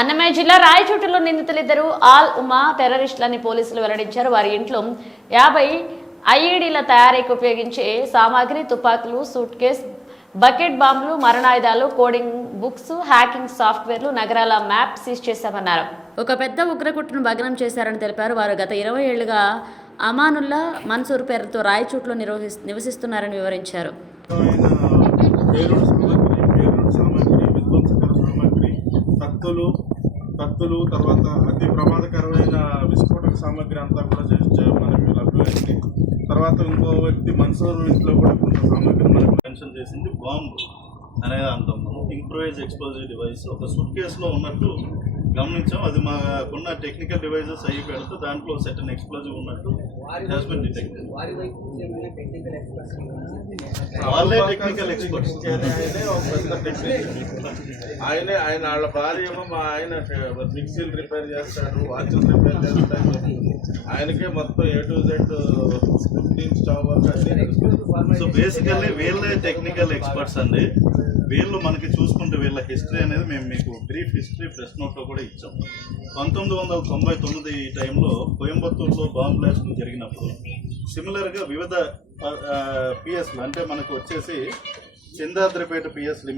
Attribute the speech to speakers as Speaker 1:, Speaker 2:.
Speaker 1: అన్నమయ్య జిల్లా రాయచోటులో నిందితులిద్దరూ ఆల్ ఉమా టెర్రరిస్టులని పోలీసులు వెల్లడించారు. వారి ఇంట్లో యాభై ఐఈడీల తయారీకి ఉపయోగించే సామాగ్రి తుపాకులు సూట్ కేస్ బకెట్ బాంబులు మరణాయుధాలు కోడింగ్ బుక్స్ హ్యాకింగ్ సాఫ్ట్వేర్లు నగరాల మ్యాప్ సీజ్ చేశామన్నారు. ఒక పెద్ద ఉగ్రకుట్టును భగ్నం చేశారని తెలిపారు. వారు గత ఇరవై ఏళ్ళుగా అమానుల్లా మన్సూర్ పేరుతో రాయచోట్లో నిర్వహిస్ నివసిస్తున్నారని వివరించారు
Speaker 2: పేలుడు సామాగ్రి పేలుడు సామాగ్రి విధ్వంసకర సామాగ్రి కత్తులు కత్తులు తర్వాత అతి ప్రమాదకరమైన విస్ఫోటక సామాగ్రి అంతా కూడా చేసి మనకి లభ్యమైంది తర్వాత ఇంకో వ్యక్తి మన్సూర్ ఇంట్లో కూడా కొంత సామాగ్రి మనకు
Speaker 3: మెన్షన్ చేసింది బాంబు అనేది అంటాం ఇంప్రూవైజ్ ఎక్స్ప్లోజివ్ డివైస్ ఒక సూట్ కేసులో ఉన్నట్టు గమనించాం. అది మాకున్న టెక్నికల్ డివైజెస్ అయ్యి పెడితే దాంట్లో సెట్ అండ్ ఎక్స్ప్లోజివ్ ఉన్నట్టు డిటెక్టెడ్ వాళ్ళే టెక్నికల్ ఎక్స్పర్ట్స్
Speaker 2: ఆయనే ఒక పెద్ద టెక్నీషియన్ ఆయనే ఆయన వాళ్ళ భార్య ఏమో మా ఆయన మిక్సీలు రిపేర్ చేస్తాడు వాచ్లు రిపేర్ చేస్తాడు. ఆయనకే మొత్తం A to Z.
Speaker 3: So basically వీళ్ళే టెక్నికల్ ఎక్స్పర్ట్స్ అండి. వీళ్ళు మనకి చూసుకుంటే వీళ్ళ హిస్టరీ అనేది మేము మీకు బ్రీఫ్ హిస్టరీ ప్రెస్ నోట్లో కూడా ఇచ్చాం. పంతొమ్మిది వందల తొంభై తొమ్మిది ఈ టైంలో కోయంబత్తూరులో బాంబు బ్లాస్ట్ జరిగినప్పుడు సిమిలర్గా వివిధ పిఎస్లు అంటే మనకు వచ్చేసి చందాద్రిపేట పిఎస్